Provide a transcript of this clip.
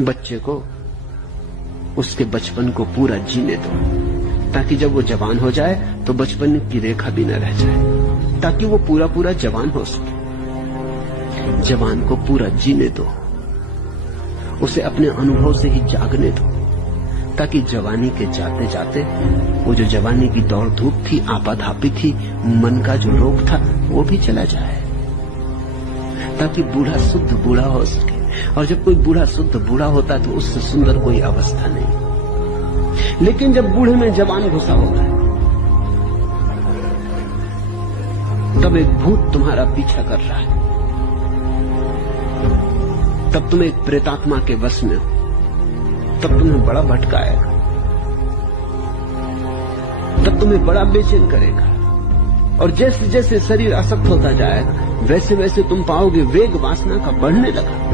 बच्चे को उसके बचपन को पूरा जीने दो, ताकि जब वो जवान हो जाए तो बचपन की रेखा भी न रह जाए, ताकि वो पूरा पूरा जवान हो सके। जवान को पूरा जीने दो, उसे अपने अनुभव से ही जागने दो, ताकि जवानी के जाते जाते वो जो जवानी की दौड़ धूप थी, आपाधापी थी, मन का जो रोग था, वो भी चला जाए, ताकि बूढ़ा शुद्ध बूढ़ा हो सके। और जब कोई बूढ़ा शुद्ध बूढ़ा होता है तो उससे सुंदर कोई अवस्था नहीं। लेकिन जब बूढ़े में जवान घुसा होता है, तब एक भूत तुम्हारा पीछा कर रहा है, तब तुम एक प्रेतात्मा के वश में हो, तब तुम्हें बड़ा भटकाएगा, तब तुम्हें बड़ा बेचैन करेगा। और जैसे जैसे शरीर असक्त होता जाएगा, वैसे वैसे तुम पाओगे वेग वासना का बढ़ने लगा।